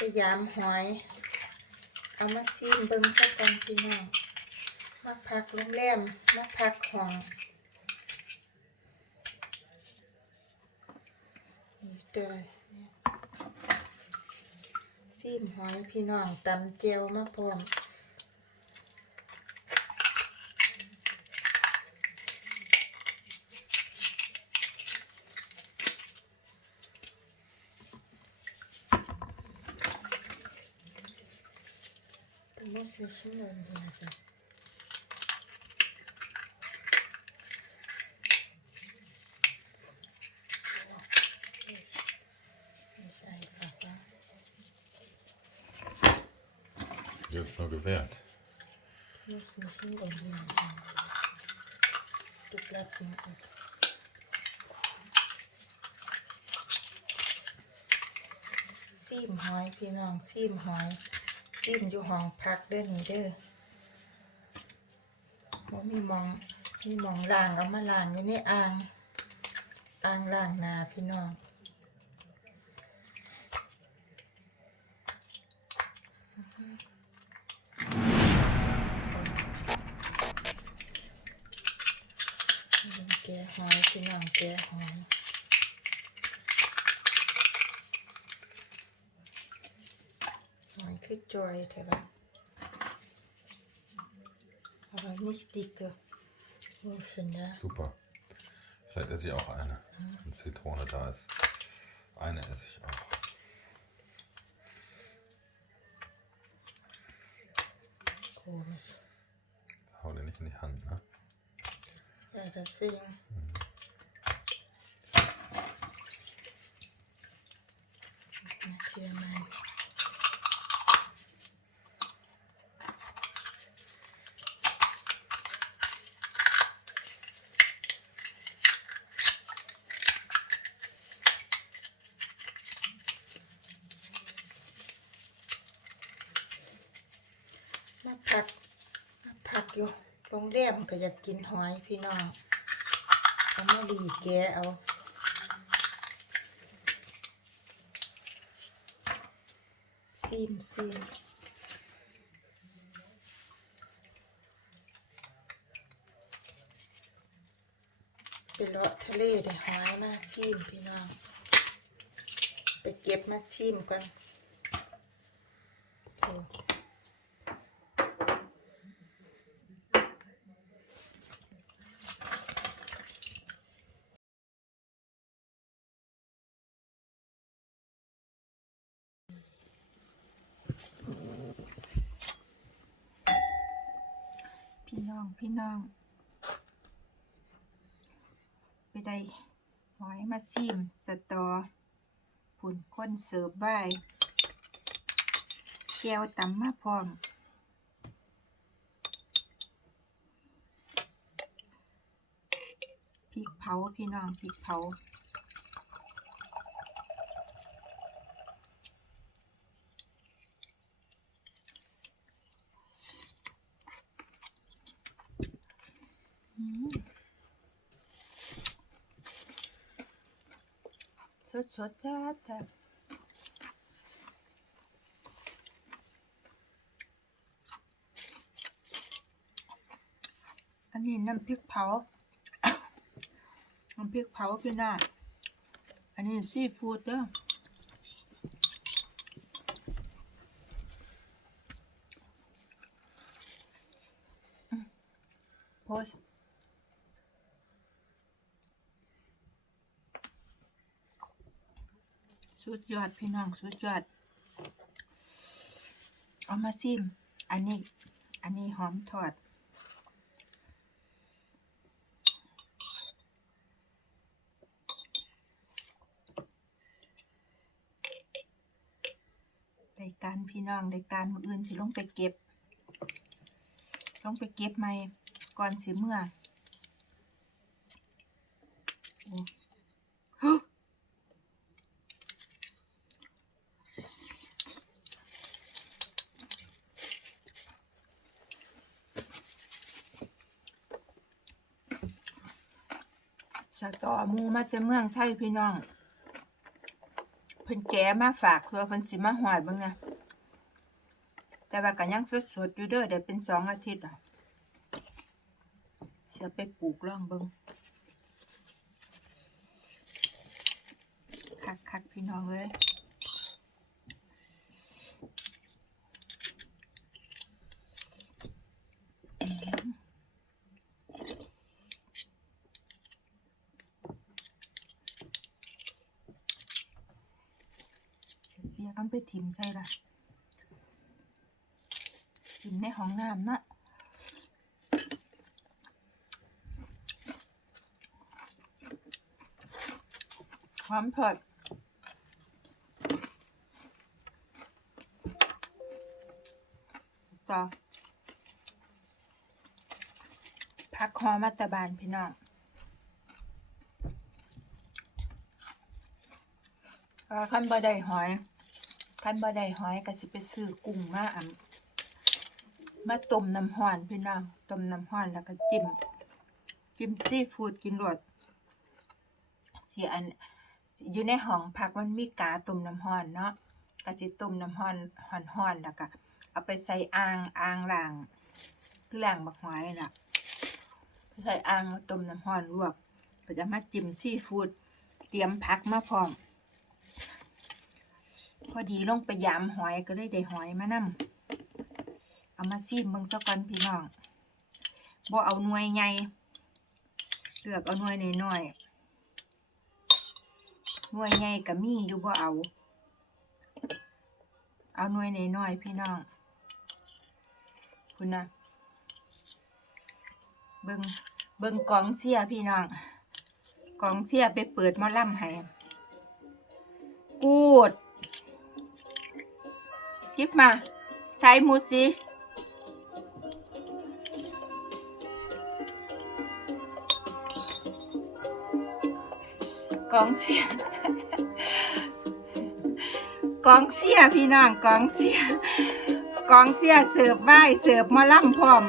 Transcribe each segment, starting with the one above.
สยามหอย เอามาซีมเบิ้งสักกันพี่น้องมาพักโรงแรมมาพักของนี่ตัวนี้ซีมหอยพี่น้องตำเจียวมาพร้อม 소스 신경 해야지. Jetzt nur gewährt. Du musst nicht hingehen. Du bleibst mal ab. Sieben Hai, vielen Dank, sieben Hai. ซีมอยซีมอยู่ห้องพักเด้อนี่เด้อบ่มีมองมีมองล่างเอามาล่างอยู่ในอ่างอ่างล่างนาพี่น้องแกหอยพี่น้องแกหอย Dann kriegt ihr euch Aber nicht dicke Würfel, ne? Super. Vielleicht esse ich auch eine, wenn Zitrone da ist. Eine esse ich auch. Komisch. Hau dir nicht in die Hand, ne? Ja, deswegen. Mhm. Ich hier mein อยู่โรงแรมก็อยากกินหอยพี่น้องเอามาดีแกเอาซีมซีมไปเลาะทะเลได้หอยมาชิมพี่น้อง ไปเก็บมาชิมก่อน องพี่น้อง ไปได้หอยมาซิมสตอผุนคนเสิร์ฟไว้แก้วตำมาพร้อมพริกเผาพี่น้องพริกเผา สดสดๆจ้าจ้าอันนี้น้ำพริกเผา น้ำพริกเผาพี่นาอันนี้ซีฟู้ดเด้ออืมโพส สุดยอดพี่น้องสุดยอด เอามาซิม อันนี้ อันนี้หอมทอด ได้การพี่น้องได้การมืออื่นสิลงไปเก็บ ลงไปเก็บไหมก่อนสิเมื่อโอ้ฮึ สตอมูมาจากเมืองไทยพี่น้องเพิ่นแก่มาฝากเครือเพิ่นสิมาหอดบ้างนะแต่ว่าก็ยังสดๆอยู่เด้อเดี๋ยวเป็นสองอาทิตย์อะเสียไปปลูกล่องเบิ่งคักๆพี่น้องเลย เบียร์กัน ไปถิมใส่ละถิ่มในห้องน้ำนะความเผ็ดต่อพักคอมาตะบานพี่น้องอ่าขั้นบ่ได้หอย ขั้นบ่ได้หอยก็สิไปซื้อกุ้งมาอ่ำมาต้มน้ำห้อนพี่น้องต้มน้ำห้อนแล้วก็จิ้มจิ้มซีฟู้ดกินรวดสิอันอยู่ในห้องพักมันมีกาต้มน้ำห้อนเนาะก็สิต้มน้ำห้อนห้อนๆแล้วก็เอาไปใส่อ่างอ่างล้างคือล้างบักหอยน่ะใส่อ่างมาต้มน้ำห้อนลวกก็จะมาจิ้มซีฟู้ดเตรียมผักมาพร้อม พอดีลงไปยามหอยก็เลยได้หอยมานำเอามาซีมเบิ่งซะก่อนพี่น้องบ่เอาหน่วยใหญ่เลือกเอาหน่วยน้อยๆหน่วยใหญ่ก็มีอยู่บ่เอา เอาหน่วยน้อยๆพี่น้องคุณนะเบิ่งเบิ่งกองเสียพี่น้องกองเสียไปเปิดมอลำให้กูด Gib mal. Thai Musik. Gong เสีย กองเสียพี่น้องกองเสีย กองเสียเสิร์ฟไหว้เสิร์ฟมะล่ำพร้อม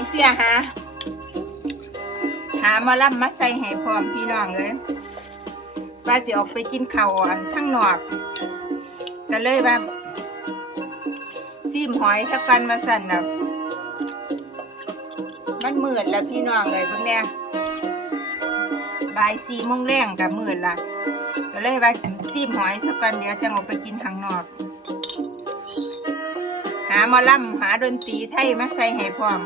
องเสียหาหามาล่ำมาใส่ให้พร้อมพี่น้องเลยว่าสิออกไปกินข้าวอันทั้งนอกก็เลยว่าซีมหอยสักกันมาสั่นแบบมันมืดแล้วพี่น้องเลยเพิ่งเนี่ยบ่ายสี่โมงแรงกับมืดละก็เลยว่าซีมหอยสักกันเดี๋ยวจะออกไปกินข้างนอก หาหมอลำหาดนตรีไทยมาใส่ให้พร้อม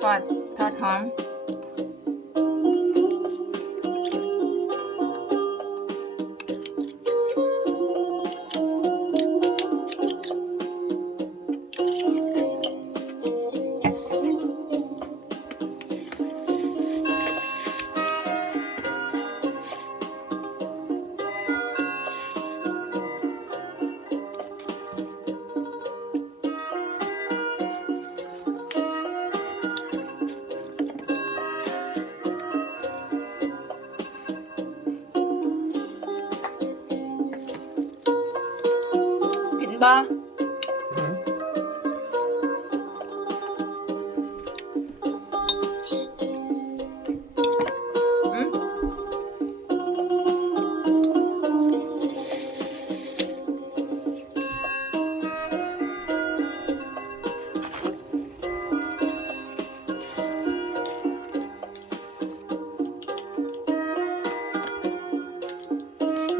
ทอดทอดหอม บ่ม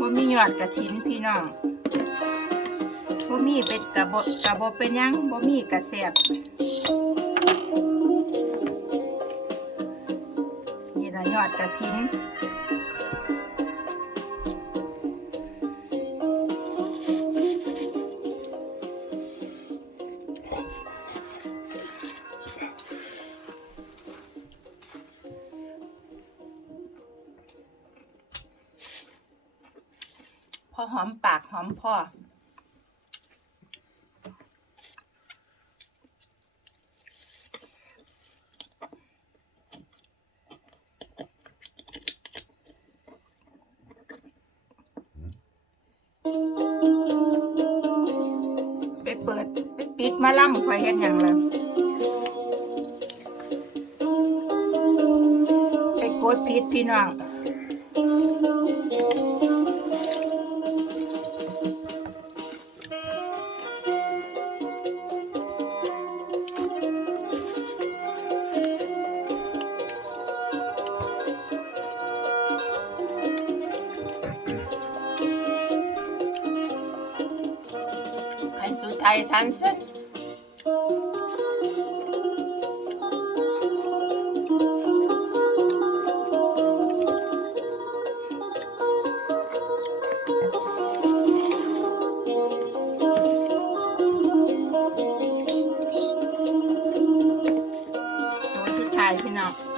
บ่มียอดกระถินพี่น้อง บ่มีเป็นกะบ่กะบ่เป็นยังบ่มีกะแซ่บนี่ละยอดกระถินพอหอมปากหอมคอ ไปเปิดไปปิดมาล่ำคอยเห็นอย่างเลยไปกดปิดพี่น้อง อันสุดท้ายทั